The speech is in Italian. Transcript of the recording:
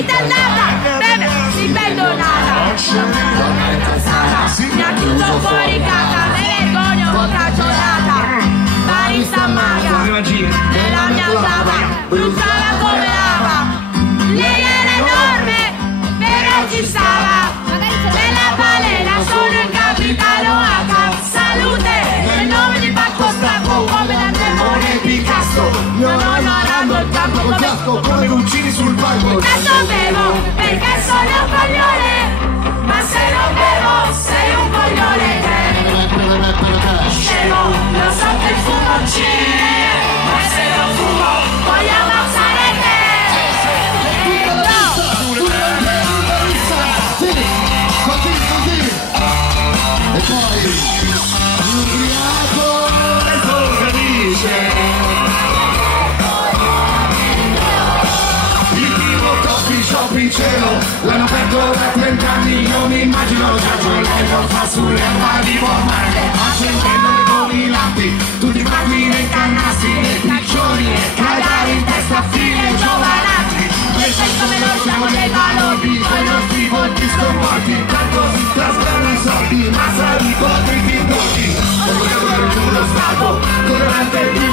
vita è andata, bene, si perdonata. Mi ha chiuso fuori casa, me vergogno, ho cagionata. Barista maga, nella mia sala, bruciava come lava. Lei era enorme, però ci stava. Nella balena sono il capitano H. Salute, nel nome di Pacco Stracco, come da demone Picasso. Mio nonno arando il campo come uccidi sul palco. Tanto bevo, perché sono un coglione. Ma se non bevo, sei un coglione te. Scemo, lo so che fumo uccide, ma se non fumo, voglio ammazzare te. E poi l'ubriaco e cosa dice? Il primo coffee shop in cielo l'hanno aperto da 30 anni. Io mi immagino Giorgio Lello fa sulle mani formale, accendendo le dominanti, tutti quanti nei cannassi, nei piccioni e cagare in testa a fine giovanati. Nel senso me lo siamo dei valori, poi i nostri volti sconvolti, tanto si trasferano i soldi, ma sarà ipocriti tutti. Lo Stato, colorante di